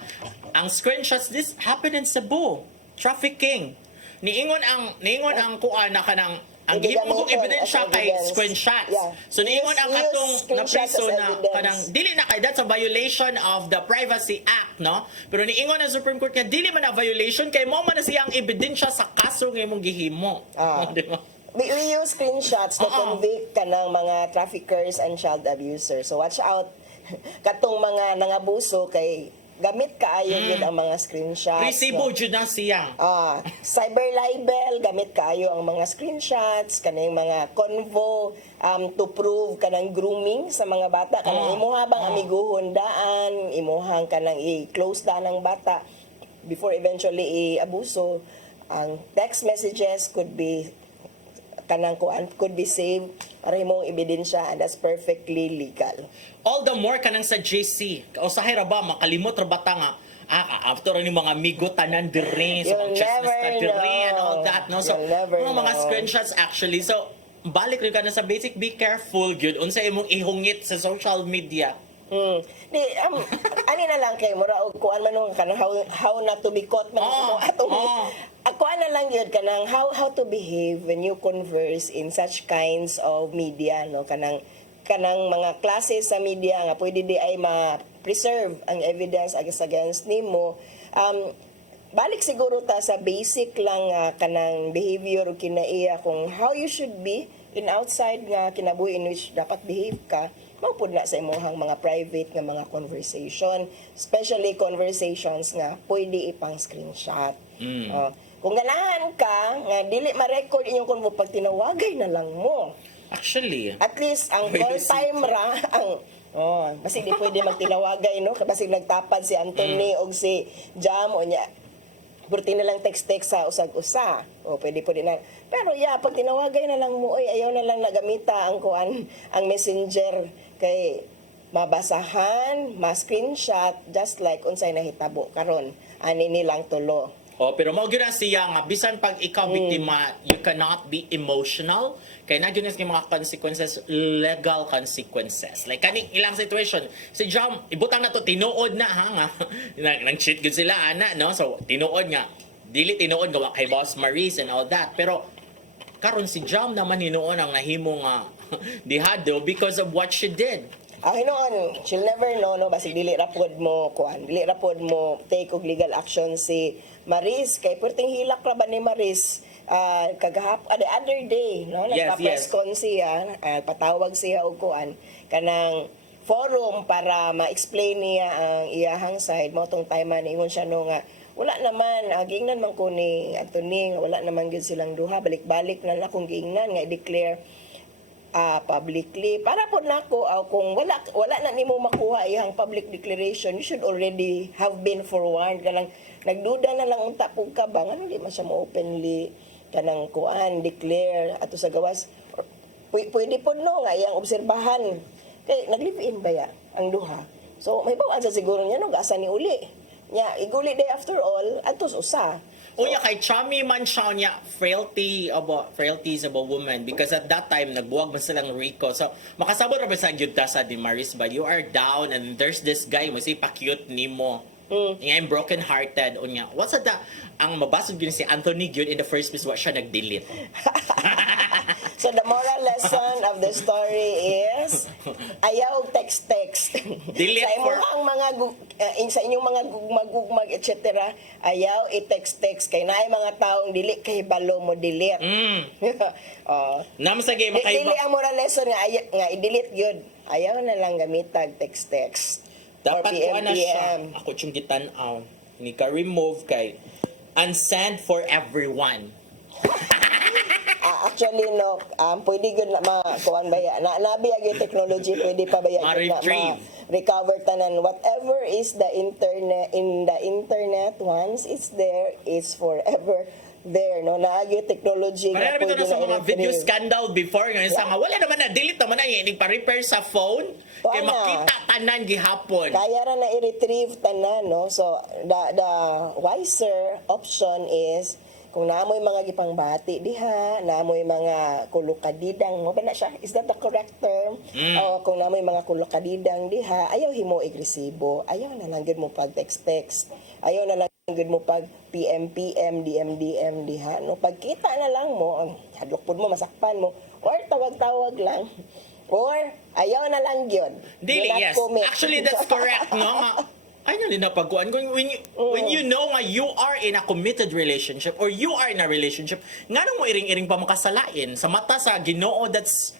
ang screenshots, this happened in Cebu. Trafficking. Niingon ang kuan na kanang ang gihimo kong ebidensya kay screenshots. So niingon ang katong na priso na kanang dili na kay that's a violation of the Privacy Act, no? Pero niingon ang Supreme Court nga dili man na violation kay mo man na siyang ebidensya sa kaso nga imong gihimo. Di ba? We use screenshots to convict kanang mga traffickers and child abusers. So watch out katong mga nangabuso kay gamit kaayo yun ang mga screenshots. Resibo jud na siya. Cyber libel, gamit kaayo ang mga screenshots, kanang mga convo to prove kanang grooming sa mga bata. Kanang imuha bang amiguhon daan, imuhang kanang i-close daan ang bata before eventually i-abuso. Ang text messages could be saved para imong ebidensya, and that's perfectly legal. All the more kanang sa JC. Usahay ra ba makalimot ra ba ta nga after ni mga amigo tanan dire so mag-chismis ka dire and all that, no? So mga screenshots actually. So balik rin ka na sa basic, be careful gyud unsa imong ihungit sa social media. Ani na lang kay mura og kuan man kanang how not to be caught man atong ako na lang yun kanang how to behave when you converse in such kinds of media, no? Kanang mga klase sa media nga pwede di ay ma-preserve ang evidence against nimo. Balik siguro ta sa basic lang kanang behavior o kinaiya kung how you should be in outside nga kinabuhi in which dapat behave ka. Mapud na sa imuhang mga private nga mga conversation, especially conversations nga pwede ipang screenshot. Kung ganahan ka nga dili ma-record inyong konvo pag tinawagay na lang mo. Actually, at least ang call time ra ang basig di pwede magtinawagay, no? Basig nagtapad si Anthony og si Jam o nya burti na lang text sa usag-usa. Pwede na. Pero pag tinawagay na lang mo, ayaw na lang nagamita ang kuan, ang messenger kay mabasahan, ma-screenshot, just like unsay nahitabo karon ani nilang tulo. Pero mao gyud siya nga bisan pag ikaw biktima, you cannot be emotional kay na gyud mga consequences, legal consequences. Like kaning ilang situation, si Jam ibutang na to tinuod na nga nang cheat gyud sila ana, no? So tinuod nga dili tinuod gawa kay Boss Maris and all that. Pero karon si Jam naman hinuon ang nahimo nga dihado because of what she did. Hinoon, she'll never know, no? Basig dili rapod mo take og legal action si Maris. Kay perting hilak ra ba ni Maris the other day, no, nagpa-press con siya, patawag siya og kuan kanang forum para ma-explain niya ang iyahang side mo tong time man ingon siya no nga wala naman giingnan man ko ni Atty. Wala naman gyud silang duha, balik-balik na akong giingnan nga i-declare publicly para po nako kung wala na nimo makuha iyang public declaration, you should already have been forewarned. Kanang nagduda na lang unta pug ka ba ngano di man siya mo openly kanang kuan declare ato sa gawas. Pwede po no nga iyang obserbahan kay nag-live-in ba ya ang duha, so may bawaan sa siguro niya no gasa ni uli nya iguli day after all atos usa. Unya kay chummy man siya niya frailties of a woman because at that time nagbuwag man silang Rico. So makasabot ra ba sa gyud ta sa Di Maris ba you are down and there's this guy mo si pa-cute nimo. I'm broken hearted unya. What's that ang mabasod gyud si Anthony gyud in the first place wa siya nag-delete. So the moral lesson of the story is ayaw text. Delete sa inyong mga sa inyong mga gugmag etc. ayaw i-text kay naay mga taong dili kay balo mo delete. Nam sa game kay dili ang moral lesson nga i-delete gyud. Ayaw na lang gamitag text. Dapat ko na siya. Ako yung gitan-aw. Ni ka remove kay unsend for everyone. Actually no, pwede gyud na kuan baya. Nabiyag yung technology, pwede pa baya ma-retrieve. Recover tanan whatever is the internet in the internet once it's there, it's forever there, no? Naagi technology nga pwede na sa mga video scandal before nga sa mga wala naman na delete naman na yung pa-repair sa phone kay makita tanan gihapon. Kaya ra na i-retrieve tanan, no? So the wiser option is kung naamoy mga gipangbati diha, naamoy mga kulukadidang, mo ba na siya? Is that the correct term? O kung naamoy mga kulukadidang diha, ayaw himo agresibo, ayaw na lang gyud mo pag text. Ayaw na lang gyud mo pag PM, DM diha. No, pagkita na lang mo, hadlok pud mo, masakpan mo, or tawag-tawag lang. Or ayaw na lang gyud. Dili, yes. Actually, that's correct, no? Ay, na pagkuhan. When you know nga you are in a committed relationship or you are in a relationship, nga nang mo iring-iring pa makasalain. Sa mata sa Ginoo, that's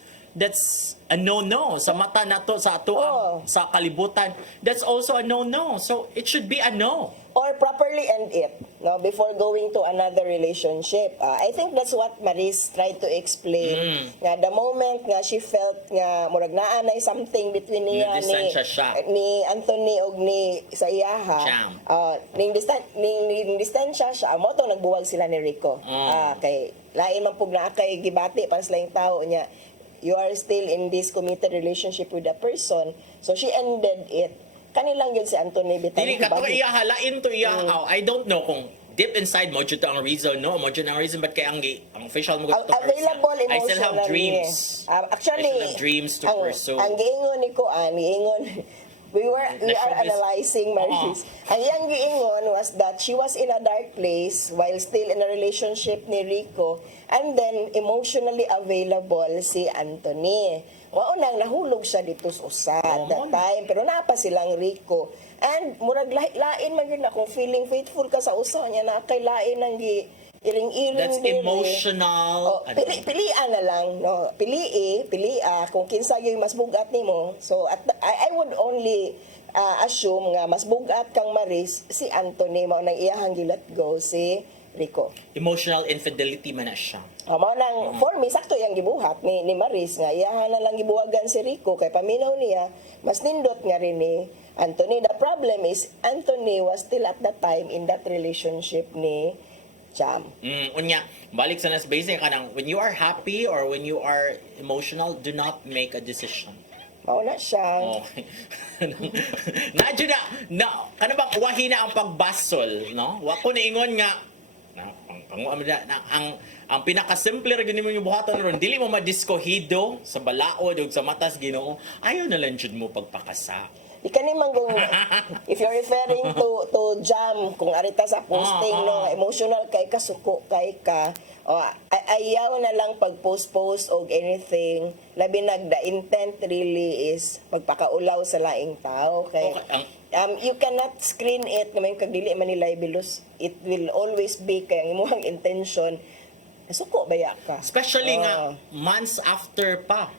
a no-no. Sa mata nato sa ato sa kalibutan, that's also a no-no. So, it should be a no. Or properly end it, no, before going to another relationship. I think that's what Maris tried to explain. Nga the moment nga she felt nga murag naa na something between niya ni Anthony og ni sa iyaha. Ning distansya siya mo to nagbuwag sila ni Rico. Kay lain man pug naa kay gibati para sa laing tawo niya. You are still in this committed relationship with a person. So she ended it. Kanilang yun si Anthony Bitang. Dili ka to iyahalain to iyahaw. I don't know kung deep inside mo dito ang reason, no? Mo dito ang reason but kay ang official mo to available I still have dreams. Actually, I still have dreams to pursue. Ang giingon ni Kuan, we are analyzing Maris. Ang iyang giingon was that she was in a dark place while still in a relationship ni Rico and then emotionally available si Anthony. Waunang nahulog siya dito sa usa that time pero napa silang Rico and murag lain man gyud na kung feeling faithful ka sa usa niya na kay lain ang iring-iring that's emotional. Pilian na lang, no? Pilia kung kinsa gyud mas bugat nimo. So I would only assume nga mas bugat kang Maris si Anthony mao nang iyahang gilet go si Rico. Emotional infidelity man na siya. Mao nang for me sakto yang gibuhat ni Maris nga iyahan na lang gibuwagan si Rico kay paminaw niya mas nindot nga rin ni Anthony. The problem is Anthony was still at that time in that relationship ni Cham. Unya, balik sa nas basic kanang when you are happy or when you are emotional, do not make a decision. Mao na siya. Okay. Nadyo na kana bang wahina ang pagbasol, no? Wa ko niingon nga ang pinakasimple ra gyud nimo buhaton ron dili mo madiskohido sa balaod ug sa matas Ginoo ayaw na lang jud mo pagpakasa. Di ka naman kung if you're referring to Jam kung arita sa posting no emotional kay ka suko kay ka ayaw na lang pag-post og anything labi the intent really is magpakaulaw sa laing tao kay you cannot screen it na may kagdili man ni libelous. It will always be kay ang imong intention Suko baya ka. Especially nga months after pa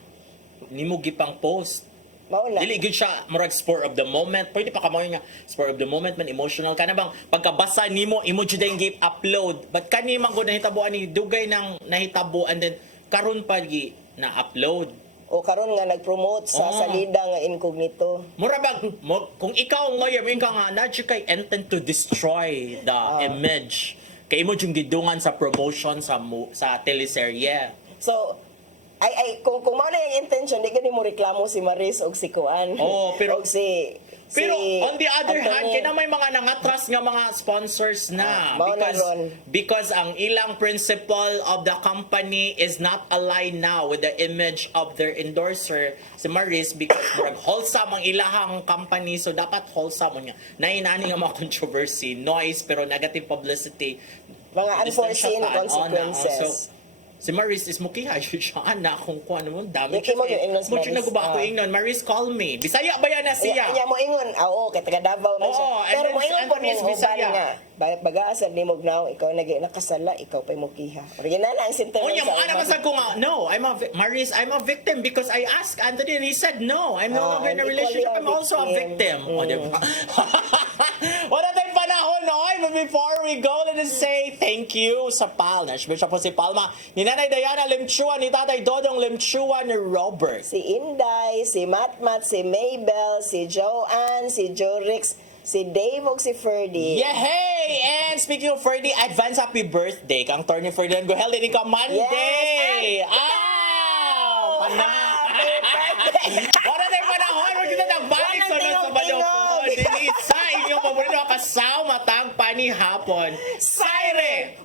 nimo gipang post. Mao na. Dili gyud siya murag spur of the moment. Pwede pa kamo nga spur of the moment man emotional ka na bang pagkabasa nimo imo jud ang gi-upload. But kani man gud nahitabuan ni dugay nang nahitabo and then karon pa gi na-upload. O karon nga nag-promote sa salida nga incognito. Mura bang kung ikaw ang lawyer, may ka nga na kay intent to destroy the image. Kay imo yung gidungan sa promotion sa teleserye. So, kung mao na yung intention, di gani mo reklamo si Maris og si Kuan. Pero og si on the other hand, Atty. kaya may mga nangatras nga mga sponsors na. Mao na ron. Because ang ilang principle of the company is not aligned now with the image of their endorser, si Maris, because murag wholesome ang ilahang company, so dapat wholesome nga. Nainani nga mga controversy, noise, pero negative publicity. Mga unforeseen consequences. So, si Maris is mukiha siya anak kung ano mo dami Yung mo yung Ingnon si mo Maris. naguba ako Ingnon. Maris, call me. Bisaya ba yan na siya? Nya mo ingon, oo, kay taga Davao na siya. Oo, and Pero then mo ingon si po Anthony is ning Bisaya. nga. Baga-asad ni Mugnaw, ikaw nakasala, ikaw pa'y mukiha. Original ang sentence. Unya mo ana masag ko nga, no, Maris, I'm a victim because I asked Anthony and he said no. I'm no longer in a and relationship. equally I'm also a victim. O, diba? Wala tayong panahon, no? But before we go, let us say thank you sa Pal. Siya po si Palma. Ni Nanay Diana Limchua, ni Tatay Dodong Limchua, ni Robert. Si Inday, si Matmat, si Maybell, si Joanne, si Jorix, si Dave ug si Ferdy. Yeah, hey! And speaking of Ferdy, advance happy birthday kang Tony Ferdinand Gohel din ka Monday! Yes! Ow! Happy birthday! Wala tayong panahon! Huwag kita nagbalik sa Sabado po! Denisa, inyong paborito kasama tang panihapon. SAYRI!